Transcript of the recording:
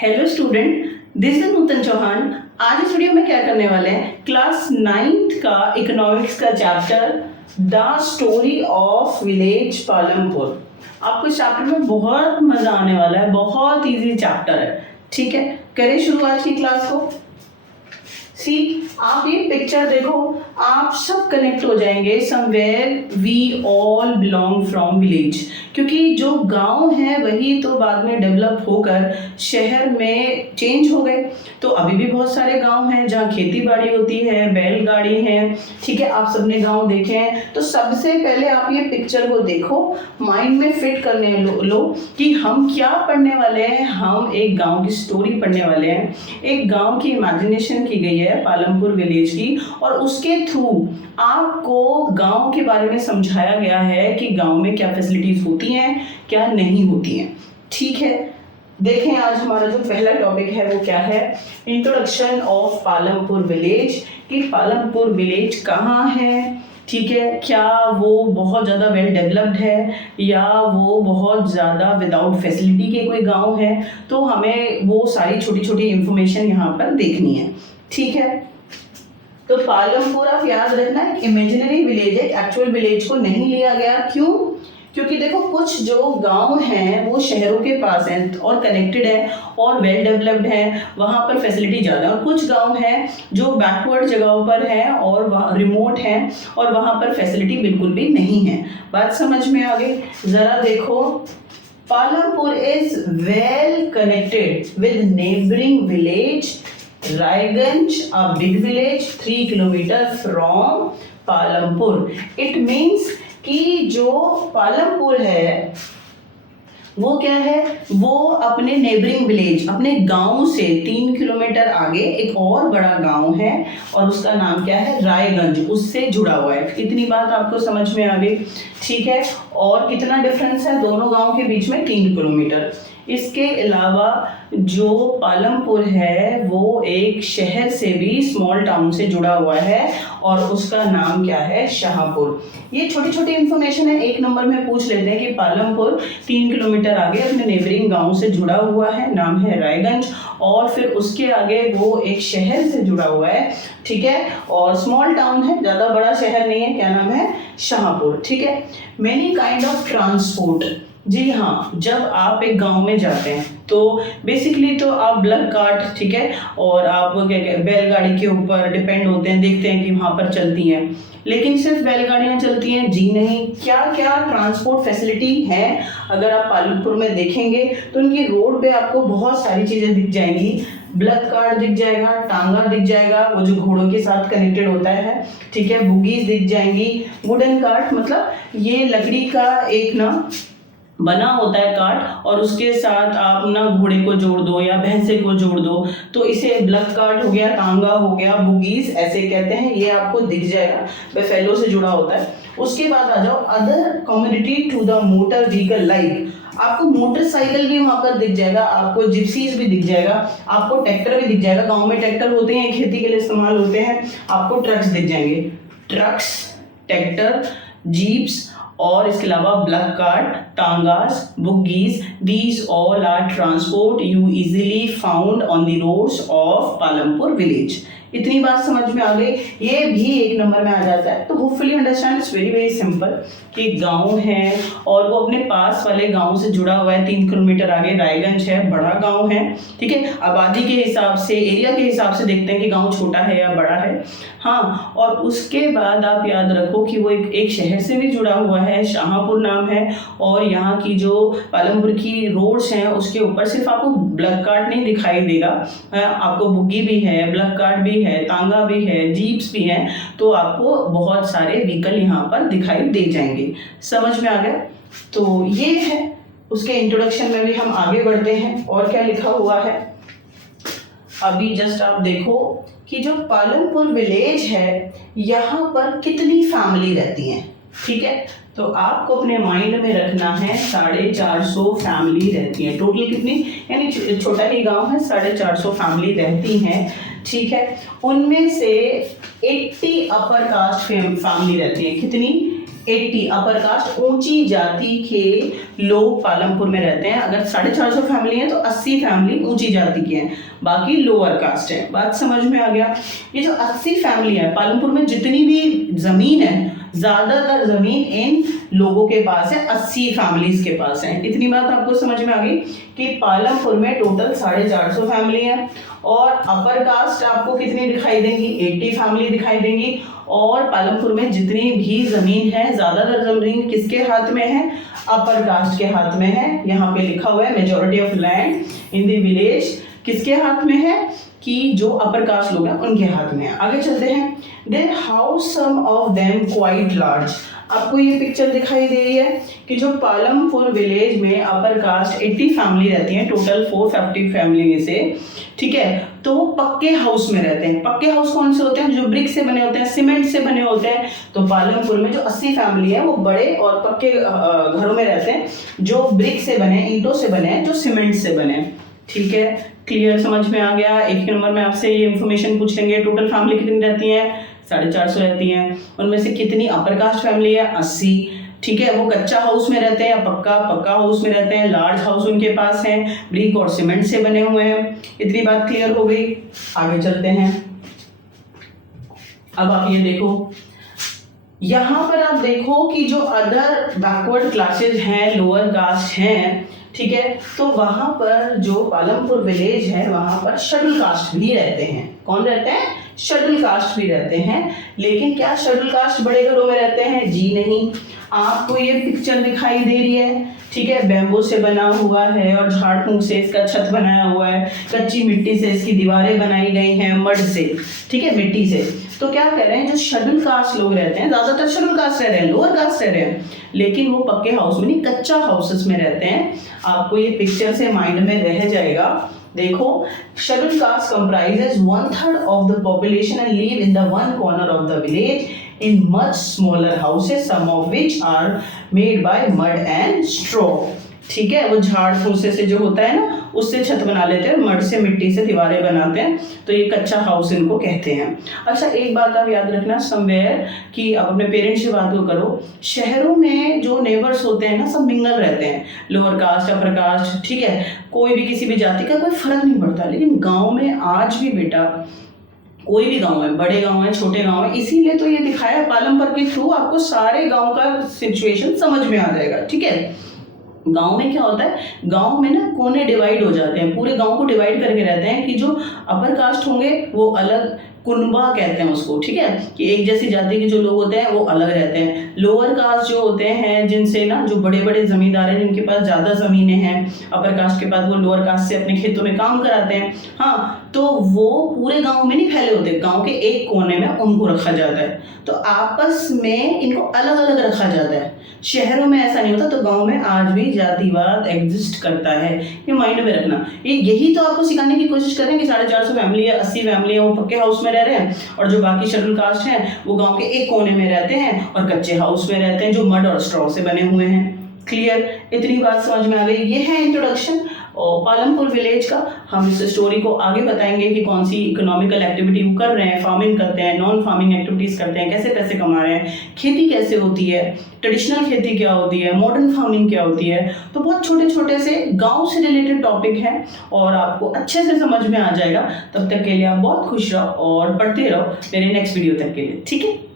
Hello student, this is नूतन चौहान। आज इस video में क्या करने वाले हैं, क्लास 9th का इकोनॉमिक्स का chapter the story of village Palampur. आपको इस चैप्टर में बहुत मजा आने वाला है, बहुत इजी चैप्टर है। ठीक है, करें शुरू आज की क्लास को। सी, आप ये पिक्चर देखो, आप सब कनेक्ट हो जाएंगे somewhere we all belong from village, क्योंकि जो गांव है वही तो बाद में डेवलप होकर शहर में चेंज हो गए। तो अभी भी बहुत सारे गांव हैं जहाँ खेती बाड़ी होती है, बैलगाड़ी है। ठीक है, आप सबने गांव देखे हैं। तो सबसे पहले आप ये पिक्चर को देखो, माइंड में फिट करने लो कि हम क्या पढ़ने वाले हैं। हम एक गांव की स्टोरी पढ़ने वाले हैं, एक गांव की इमेजिनेशन की गई है पालमपुर विलेज की, और उसके थ्रू आपको गांव के बारे में समझाया गया है कि गांव में क्या फैसिलिटीज होती हैं, क्या नहीं होती हैं। ठीक है, देखें आज हमारा जो पहला टॉपिक है वो क्या है, इंट्रोडक्शन ऑफ पालमपुर विलेज। कि पालमपुर विलेज कहाँ है, ठीक है, क्या वो बहुत ज़्यादा वेल डेवलप्ड है या वो बहुत ज़्यादा विदाउट फैसिलिटी के कोई गांव है। तो हमें वो सारी छोटी छोटी इंफॉर्मेशन यहाँ पर देखनी है। ठीक है, तो पालमपुर आप याद रखना एक इमेजिनरी विलेज है, एक्चुअल विलेज को नहीं लिया गया। क्यों? क्योंकि देखो कुछ जो गांव हैं वो शहरों के पास हैं और कनेक्टेड है और वेल डेवलप्ड है, वहाँ पर फैसिलिटी ज़्यादा है, और कुछ गांव हैं जो बैकवर्ड जगहों पर हैं और वहाँ रिमोट हैं और वहाँ पर फैसिलिटी बिल्कुल भी नहीं है। बात समझ में आ गई? ज़रा देखो, Palampur is well connected with neighbouring village Raiganj, a big village 3 kilometer from Palampur. It means कि जो पालमपुर है वो क्या है, वो अपने नेबरिंग विलेज, अपने गांव से 3 किलोमीटर आगे एक और बड़ा गांव है और उसका नाम क्या है, रायगंज, उससे जुड़ा हुआ है। इतनी बात आपको समझ में आ गई? ठीक है, और कितना डिफरेंस है दोनों गांव के बीच में, 3 किलोमीटर। इसके अलावा जो पालमपुर है वो एक शहर से भी, स्मॉल टाउन से जुड़ा हुआ है और उसका नाम क्या है, शाहपुर। ये छोटी छोटी इंफॉर्मेशन है, एक नंबर में पूछ लेते हैं कि पालमपुर 3 किलोमीटर आगे अपने नेबरिंग गांव से जुड़ा हुआ है, नाम है रायगंज, और फिर उसके आगे वो एक शहर से जुड़ा हुआ है। ठीक है, और स्मॉल टाउन है, ज़्यादा बड़ा शहर नहीं है, क्या नाम है, शाहपुर। ठीक है, मेनी काइंड ऑफ ट्रांसपोर्ट। जी हाँ, जब आप एक गांव में जाते हैं तो बेसिकली तो आप ब्लग कार्ट, ठीक है, और आप क्या बैलगाड़ी के ऊपर डिपेंड होते हैं, देखते हैं कि वहाँ पर चलती हैं। लेकिन सिर्फ बैलगाड़ियाँ चलती हैं? जी नहीं, क्या क्या ट्रांसपोर्ट फैसिलिटी है अगर आप पालमपुर में देखेंगे तो उनकी रोड पे आपको बहुत सारी चीज़ें दिख जाएंगी। ब्लग कार्ट दिख जाएगा, टांगा दिख जाएगा, वो जो घोड़ों के साथ कनेक्टेड होता है, ठीक है, बुगीज दिख जाएंगी। वुडन कार्ट मतलब ये लकड़ी का एक ना बना होता है कार्ट, और उसके साथ आप ना घोड़े को जोड़ दो या भैंसे को जोड़ दो, तो इसे ब्लग कार्ट हो गया, टांगा हो गया, बुगीज ऐसे कहते हैं। ये आपको दिख जाएगा, बेफेलो से जुड़ा होता है। उसके बाद आ जाओ other community to the motor vehicle, like आपको मोटरसाइकिल भी वहां पर दिख जाएगा, आपको जिप्सीज भी दिख जाएगा, आपको ट्रैक्टर भी दिख जाएगा। गांव में ट्रैक्टर होते हैं, खेती के लिए इस्तेमाल होते हैं। आपको ट्रक्स दिख जाएंगे, ट्रक्स, ट्रैक्टर, जीप्स, और इसके अलावा bullock cart, tongas, buggies, these all are transport you easily found on the roads of Palampur village. इतनी बात समझ में आ गई? ये भी एक नंबर में आ जाता है। तो hopefully understand, it's very very simple कि गांव है और वो अपने पास वाले गांव से जुड़ा हुआ है। 3 किलोमीटर आगे रायगंज है, बड़ा गांव है। ठीक है, आबादी के हिसाब से, एरिया के हिसाब से देखते हैं कि गांव छोटा है या बड़ा है। हाँ, और उसके बाद आप याद रखो कि वो एक शहर से भी जुड़ा हुआ है, शाहपुर नाम है, और यहाँ की जो पालमपुर की रोड्स हैं उसके ऊपर सिर्फ आपको ब्लग कार्ट नहीं दिखाई देगा, आपको बुगी भी है, ब्लग कार्ट भी है, तांगा भी है, जीप्स भी हैं। तो आपको बहुत सारे व्हीकल यहाँ पर दिखाई दे जाएंगे। समझ में आ गया? तो ये है, उसके इंट्रोडक्शन में भी हम आगे बढ़ते हैं। और क्या लिखा हुआ है अभी जस्ट आप देखो कि जो पालमपुर विलेज है यहाँ पर कितनी फैमिली रहती हैं। ठीक है, तो आपको अपने माइंड में रखना है 450 फैमिली रहती हैं टोटल। कितनी, यानी छोटा ही गांव है, 450 फैमिली रहती हैं। ठीक है, उनमें से 80 अपर कास्ट फैमिली रहती है। कितनी? 80 अपर कास्ट ऊंची जाति के लोग पालमपुर में रहते हैं। अगर 450 फैमिली है तो 80 फैमिली ऊंची जाति की हैं, बाकी लोअर कास्ट है। बात समझ में आ गया। ये जो 80 फैमिली है पालमपुर में, जितनी भी जमीन है ज्यादातर जमीन इन लोगों के पास है, 80 फैमिलीज के पास है। इतनी बात आपको समझ में आ गई कि पालमपुर में टोटल 450 फैमिली है और अपर कास्ट आपको कितनी दिखाई देंगी, 80 फैमिली दिखाई देंगी। और पालमपुर में जितनी भी जमीन है ज्यादातर जमीन किसके हाथ में है, अपर कास्ट के हाथ में है। यहाँ पे लिखा हुआ है majority of land in the village किसके हाथ में है, कि जो अपर कास्ट लोग हैं उनके हाथ में है। आगे चलते हैं। There house some of them quite large. आपको ये पिक्चर दिखाई दे रही है कि जो पालमपुर विलेज में अपर कास्ट 80 फैमिली रहती हैं, टोटल 450 फैमिली में से, ठीक है, तो वो पक्के हाउस में रहते हैं। पक्के हाउस कौन से होते हैं, जो ब्रिक से बने होते हैं, सीमेंट से बने होते हैं। तो पालमपुर में जो 80 फैमिली है वो बड़े और पक्के घरों में रहते हैं, जो ब्रिक से बने, ईंटों से बने हैं, जो सीमेंट से बने। ठीक है, क्लियर, समझ में आ गया। एक नंबर में आपसे ये इन्फॉर्मेशन पूछ लेंगे, टोटल फैमिली कितनी रहती हैं, 450 रहती हैं। उनमें से कितनी अपर कास्ट फैमिली है, 80। ठीक है, वो कच्चा हाउस में रहते हैं या पक्का हाउस में रहते हैं, लार्ज हाउस उनके पास है, ब्रिक और सीमेंट से बने हुए हैं। इतनी बात क्लियर हो गई। आगे चलते हैं। अब आप ये देखो, यहाँ पर आप देखो कि जो अदर बैकवर्ड क्लासेस हैं, लोअर कास्ट हैं, ठीक है, तो वहां पर जो पालमपुर विलेज है वहां पर शेड्यूल कास्ट भी रहते हैं। कौन रहते हैं, शेड्यूल कास्ट भी रहते हैं। लेकिन क्या शेड्यूल कास्ट बड़े घरों में रहते हैं, जी नहीं। आपको ये पिक्चर दिखाई दे रही है, ठीक है, बैम्बू से बना हुआ है और झाड़ फूंक से इसका छत बनाया हुआ है, कच्ची मिट्टी से इसकी दीवारें बनाई गई हैं, मड से, ठीक है, मिट्टी से। तो क्या कह रहे हैं, जो शेड्यूल कास्ट लोग रहते हैं, ज्यादातर शेड्यूल कास्ट रह रहे हैं, लोअर कास्ट रह रहे हैं, लेकिन वो पक्के हाउस में नहीं, कच्चा हाउसेस में रहते हैं। आपको ये पिक्चर से माइंड में रह जाएगा। देखो, schedule caste comprises 1/3 of the population and live in the one corner of the village in much smaller houses, some of which are made by mud and straw. ठीक है, वो झाड़ फूसे से जो होता है ना, उससे छत बना लेते हैं, मड से, मिट्टी से दीवारें बनाते हैं, तो ये कच्चा हाउस इनको कहते हैं। अच्छा, एक बात आप याद रखना समवेयर, कि आप अपने पेरेंट्स से बात करो, शहरों में जो नेबर्स होते हैं ना, सब मिंगल रहते हैं, लोअर कास्ट, अपर कास्ट, ठीक है, कोई भी किसी भी जाति का कोई फर्क नहीं पड़ता। लेकिन गाँव में आज भी बेटा, कोई भी गांव है, बड़े गांव है, छोटे गांव है, इसीलिए तो ये दिखाया पालमपुर के थ्रू, आपको सारे गांव का सिचुएशन समझ में आ जाएगा। ठीक है, गांव में क्या होता है, गांव में ना कोने डिवाइड हो जाते हैं, पूरे गांव को डिवाइड करके रहते हैं कि जो अपर कास्ट होंगे वो अलग, कुनबा कहते हैं उसको, ठीक है, कि एक जैसी जाति के जो लोग होते हैं वो अलग रहते हैं। लोअर कास्ट जो होते हैं, जिनसे ना, जो बड़े बड़े जमींदार हैं, जिनके पास ज़्यादा ज़मीनें हैं, अपर कास्ट के पास, वो लोअर कास्ट से अपने खेतों में काम कराते हैं, हाँ, तो वो पूरे गांव में नहीं फैले होते, गांव के एक कोने में उनको रखा जाता है। तो आपस में इनको अलग अलग रखा जाता है। शहरों में ऐसा नहीं होता, तो गांव में आज भी जातिवाद एग्जिस्ट करता है, ये माइंड में रखना। यही तो आपको सिखाने की कोशिश कर रहे हैं कि 450 फैमिली है, 80 फैमिली है वो पक्के हाउस में रह रहे हैं, और जो बाकी शेड्यूल कास्ट हैं वो गांव के एक कोने में रहते हैं और कच्चे हाउस में रहते हैं, जो मड और स्ट्रॉ से बने हुए हैं। क्लियर, इतनी बात समझ में आ गई। ये है इंट्रोडक्शन और पालमपुर विलेज का। हम इस स्टोरी को आगे बताएंगे कि कौन सी इकोनॉमिकल एक्टिविटी वो कर रहे हैं, फार्मिंग करते हैं, नॉन फार्मिंग एक्टिविटीज करते हैं, कैसे पैसे कमा रहे हैं, खेती कैसे होती है, ट्रेडिशनल खेती क्या होती है, मॉडर्न फार्मिंग क्या होती है। तो बहुत छोटे छोटे से गांव से रिलेटेड टॉपिक हैं और आपको अच्छे से समझ में आ जाएगा। तब तक के लिए आप बहुत खुश रहो और पढ़ते रहो मेरे नेक्स्ट वीडियो तक के लिए। ठीक है।